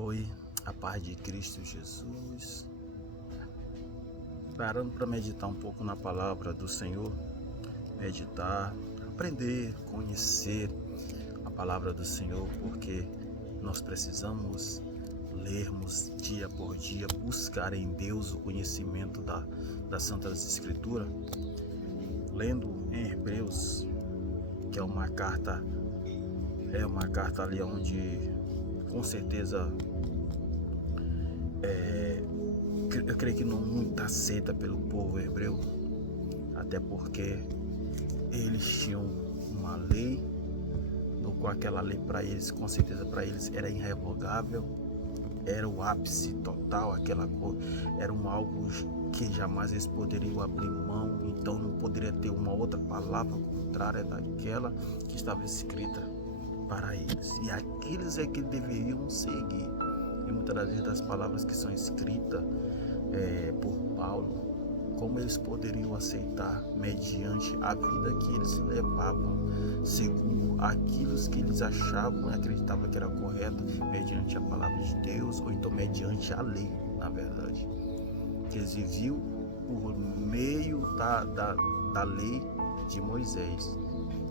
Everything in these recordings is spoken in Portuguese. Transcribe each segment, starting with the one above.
Oi, a paz de Cristo Jesus. Parando para meditar um pouco na palavra do Senhor, meditar, aprender, conhecer a palavra do Senhor, porque nós precisamos lermos dia por dia, buscar em Deus o conhecimento das Santas Escrituras. Lendo em Hebreus, que é uma carta ali onde com certeza eu creio que não muito aceita pelo povo hebreu, até porque eles tinham uma lei, no qual aquela lei para eles, com certeza para eles era irrevogável, era o ápice total, aquela coisa, era algo que jamais eles poderiam abrir mão, então não poderia ter uma outra palavra contrária daquela que estava escrita para eles, e aqueles é que deveriam seguir. E muitas das vezes das palavras que são escritas por Paulo, como eles poderiam aceitar mediante a vida que eles levavam, segundo aquilo que eles achavam e acreditavam que era correto, mediante a palavra de Deus, ou então mediante a lei, na verdade, que eles viviam por meio da lei de Moisés,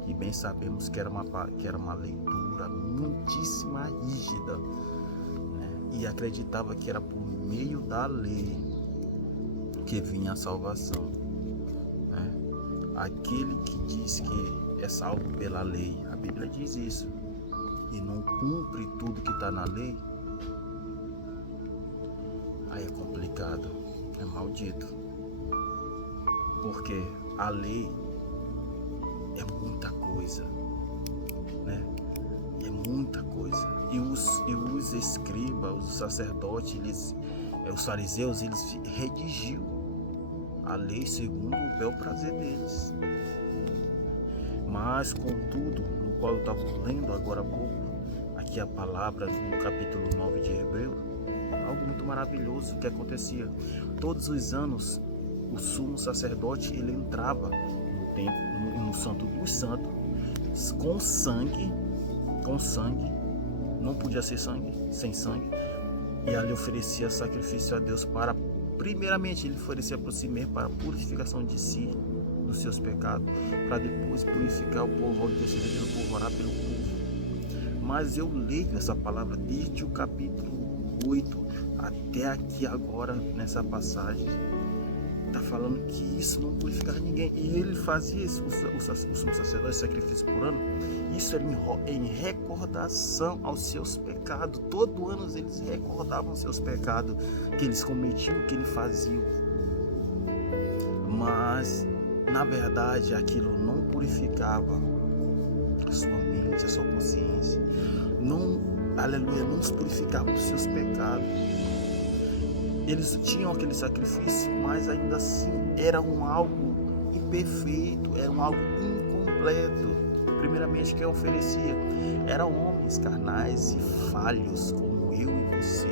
e bem sabemos que era uma lei dura, muitíssima rígida, e acreditava que era por meio da lei que vinha a salvação, Aquele que diz que é salvo pela lei, a Bíblia diz isso, e não cumpre tudo que está na lei, aí é complicado, é maldito, porque a lei é muita coisa, é muita coisa. E os escribas, os sacerdotes, os fariseus, eles redigiam a lei segundo o bel prazer deles. Mas, contudo, no qual eu estava lendo agora há pouco, aqui a palavra no capítulo 9 de Hebreu, algo muito maravilhoso que acontecia. Todos os anos, o sumo sacerdote, ele entrava no templo, no Santo dos Santos, com sangue, não podia ser sem sangue, e ali oferecia sacrifício a Deus primeiramente ele oferecia por si mesmo para a purificação de si, dos seus pecados, para depois purificar o povo, interceder pelo povo, orar pelo povo. Mas eu leio essa palavra desde o capítulo 8 até aqui agora, nessa passagem, está falando que isso não purificava ninguém, e ele fazia isso, o sumo sacerdote, sacrifício por ano. Isso era em recordação aos seus pecados. Todo ano eles recordavam seus pecados, que eles cometiam, que eles faziam. Mas, na verdade, aquilo não purificava a sua mente, a sua consciência. Não os purificava dos seus pecados. Eles tinham aquele sacrifício, mas ainda assim era algo imperfeito, era algo incompleto. Primeiramente, quem oferecia eram homens carnais e falhos, como eu e você.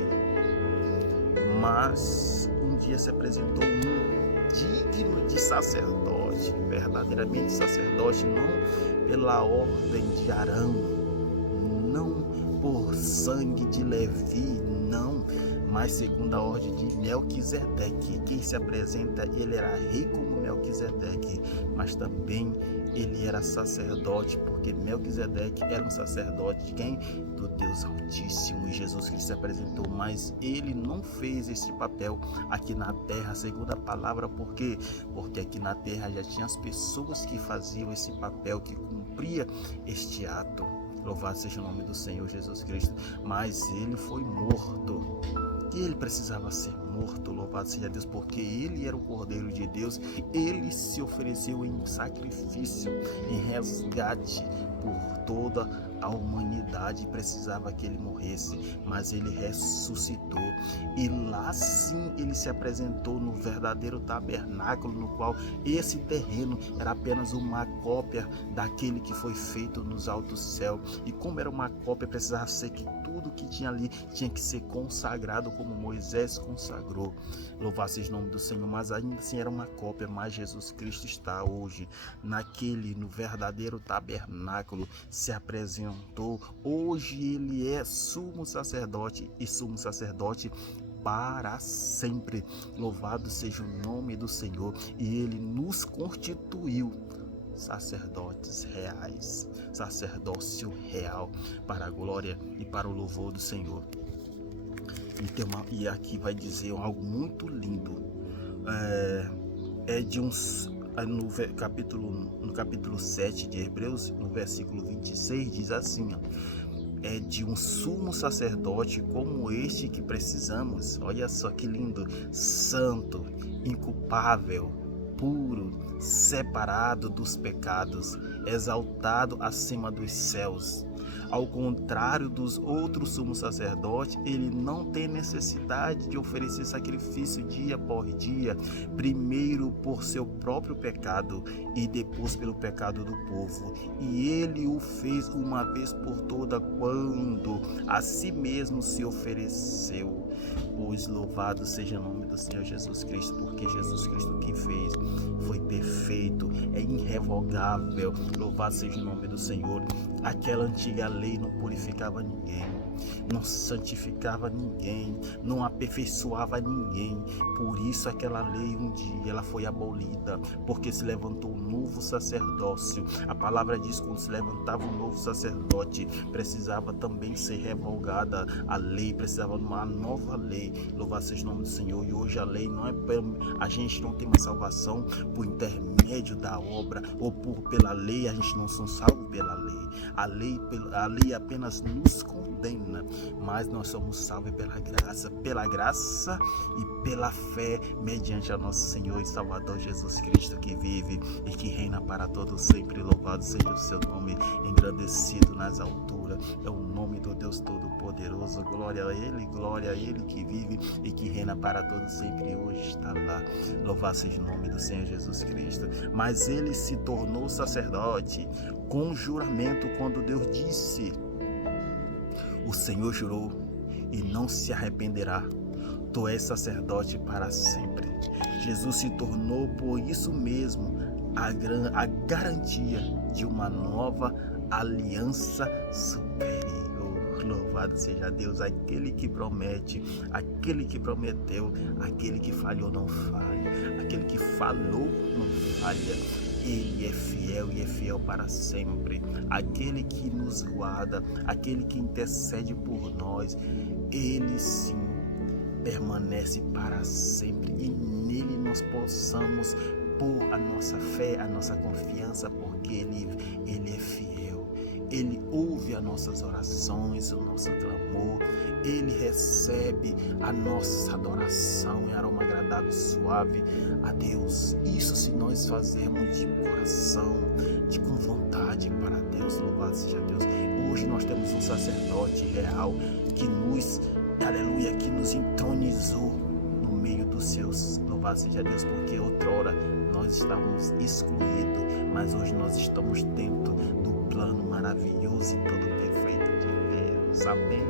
Mas um dia se apresentou digno de sacerdote, verdadeiramente sacerdote, não pela ordem de Arão, não por sangue de Levi, não, mas segundo a ordem de Melquisedeque. Quem se apresenta, ele era rei como Melquisedeque, mas também ele era sacerdote, porque Melquisedeque era um sacerdote de quem? Do Deus Altíssimo, e Jesus Cristo se apresentou, mas ele não fez esse papel aqui na terra, segundo a palavra. Por quê? Porque aqui na terra já tinha as pessoas que faziam esse papel, que cumpria este ato. Louvado seja o nome do Senhor Jesus Cristo. Mas ele foi morto, e ele precisava ser morto, louvado seja Deus, porque ele era o Cordeiro de Deus. Ele se ofereceu em sacrifício, em resgate por toda a humanidade. Precisava que ele morresse, mas ele ressuscitou, e lá sim ele se apresentou no verdadeiro tabernáculo, no qual esse terreno era apenas uma cópia daquele que foi feito nos altos céus. E como era uma cópia, precisava ser que tudo que tinha ali tinha que ser consagrado, como Moisés consagrou. Louvado seja o nome do Senhor. Mas ainda assim era uma cópia, mas Jesus Cristo está hoje no verdadeiro tabernáculo, se apresentou adiantou. Hoje ele é sumo sacerdote e sumo sacerdote para sempre. Louvado seja o nome do Senhor. E ele nos constituiu sacerdotes reais, sacerdócio real, para a glória e para o louvor do Senhor. E aqui vai dizer algo muito lindo. No capítulo 7 de Hebreus, no versículo 26, diz assim, ó: é de um sumo sacerdote como este que precisamos. Olha só que lindo: santo, inculpável, puro, separado dos pecados, exaltado acima dos céus. Ao contrário dos outros sumos sacerdotes, ele não tem necessidade de oferecer sacrifício dia após dia, primeiro por seu próprio pecado e depois pelo pecado do povo. E ele o fez uma vez por toda quando a si mesmo se ofereceu. Pois louvado seja o nome do Senhor Jesus Cristo, porque Jesus Cristo o que fez foi perfeito, é irrevogável. Louvado seja o nome do Senhor. Aquela antiga lei não purificava ninguém, não santificava ninguém, não aperfeiçoava ninguém. Por isso aquela lei um dia ela foi abolida, porque se levantou um novo sacerdócio. A palavra diz que quando se levantava um novo sacerdote, precisava também ser revogada a lei, precisava de uma nova lei. Louvado seja o nome do Senhor. E hoje a lei não é, a gente não tem uma salvação por intermédio da obra ou pela lei. A gente não são salvos pela lei. A lei apenas nos condena, mas nós somos salvos pela graça e pela fé, mediante a nosso Senhor e Salvador Jesus Cristo, que vive e que reina para todos sempre. Louvado seja o seu nome, engrandecido nas alturas. É o nome do Deus Todo-Poderoso. Glória a Ele que vive e que reina para todos sempre. E hoje está lá. Louvado seja o nome do Senhor Jesus Cristo. Mas ele se tornou sacerdote com juramento, quando Deus disse: o Senhor jurou e não se arrependerá, tu és sacerdote para sempre. Jesus se tornou, por isso mesmo, a garantia de uma nova aliança superior. Louvado seja Deus, aquele que promete, aquele que prometeu, aquele que falhou não falha, aquele que falou não falha. Ele é fiel e é fiel para sempre. Aquele que nos guarda, aquele que intercede por nós, ele sim permanece para sempre. E nele nós possamos pôr a nossa fé, a nossa confiança, porque ele é fiel. Ele ouve as nossas orações, o nosso clamor. Ele recebe a nossa adoração em aroma agradável e suave a Deus. Isso se nós fazermos de coração, com vontade para Deus. Louvado seja Deus. Hoje nós temos um sacerdote real que nos, aleluia, que nos entronizou no meio dos seus. Louvado seja Deus, porque outrora nós estávamos excluídos, mas hoje nós estamos dentro do plano maravilhoso e todo perfeito de Deus. Amém.